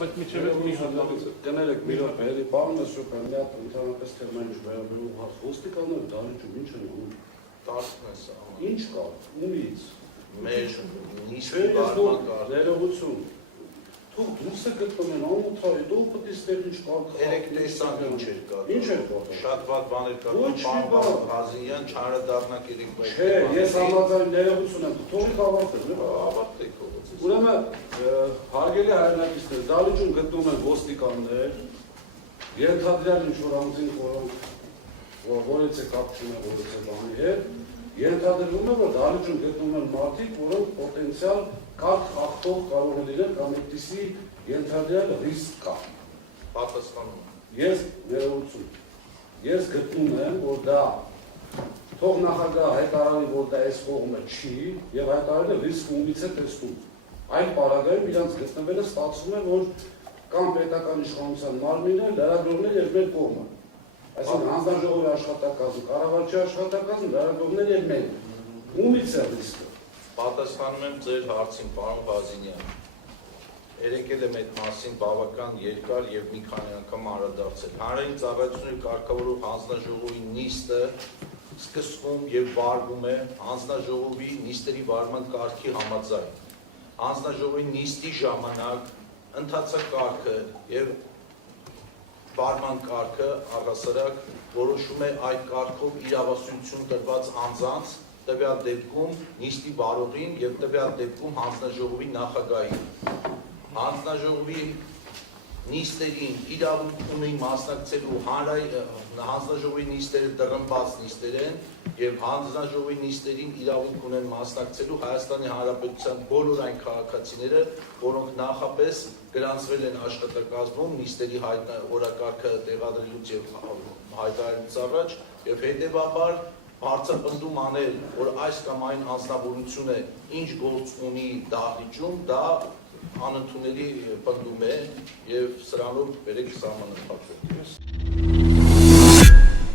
բայց միջև մի հատված կներեք մի րոպե, պարոն Սոպյան, մի հատ ընդհանրապես թեման վերաբերող ոստիկանները դարիճում ինչ են անում։ Տարածքն է սա։ Ինչ կա, ումից։ Մեր նիստի բարման կարգ։ Ներողություն։ Թող դուրսը գտնում են ամոթարի, դու պետք է ստեղ ինչ կա։ Երեք տեսակ ինչ էր կա։ Ինչ էր կա։ Շատ վատ բաներ կա։ Պարոն Ղազարյան չարադառնակ երեք բայց։ Չէ, ես համաձայն ներողություն եմ, թողի ավարտել։ Ավարտեք ողոց։ Ուրեմն հարգելի հայրենակիցներ, դալիճում գտնում են ոստիկաններ, ենթադրյալ ինչ-որ անձին, որից է կապ չունեն որից է բանի հետ, ենթադրվում է, որ դալիճում գտնում են մարդիկ, որոնք պոտենցիալ կարգ խախտող կարող է լինել կամ այդպիսի ենթադրյալ ռիսկ կա։ Պատասխանում։ Ես ներողություն, ես գտնում եմ, որ դա թող նախագահ հայտարարի, որ դա այս կողմը չի, եւ հայտարարել է ռիսկ ումից է տեսնում։ Այն պարագայում իրանց գտնվելը ստացվում է, որ կամ պետական իշխանության մարմինը լրագրողներ եւ մեր կողմը։ Այսինքն հանձնաժողովի աշխատակազմը, կառավարչի աշխատակազմը, լրագրողներ եւ մենք։ Ումից է ռիսկը։ Պատասխանում եմ ձեր հարցին, պարոն Ղազարյան։ Երեկել եմ այդ մասին բավական երկար եւ մի քանի անգամ անդրադարձել։ Հանրային ծառայությունների կարգավորող հանձնաժողովի նիստը սկսվում եւ վարվում է հանձնաժողովի նիստերի վարման կարգի համաձայն։ Հանձնաժողովի նիստի ժամանակ ընթացակարգը եւ վարման կարգը առհասարակ որոշում է այդ կարգով իրավասություն տրված անձանց, տվյալ դեպքում նիստի վարողին եւ տվյալ դեպքում հանձնաժողովի նախագահին։ Հանձնաժողովի նիստերին իրավունք ունի մասնակցելու հանձնաժողովի նիստերը դռնբաց նիստեր են եւ հանձնաժողովի նիստերին իրավունք ունեն մասնակցելու Հայաստանի Հանրապետության բոլոր այն քաղաքացիները, որոնք նախապես գրանցվել են աշխատակազմում նիստերի օրակարգը տեղադրելուց եւ հայտարարելուց առաջ եւ հետեւաբար բարձրապնդում անել, որ այս կամ այն անձնավորությունը ինչ գործ ունի դահլիճում, դա անընդունելի պնդում է եւ սրանով բերեք սահմանափակվեք։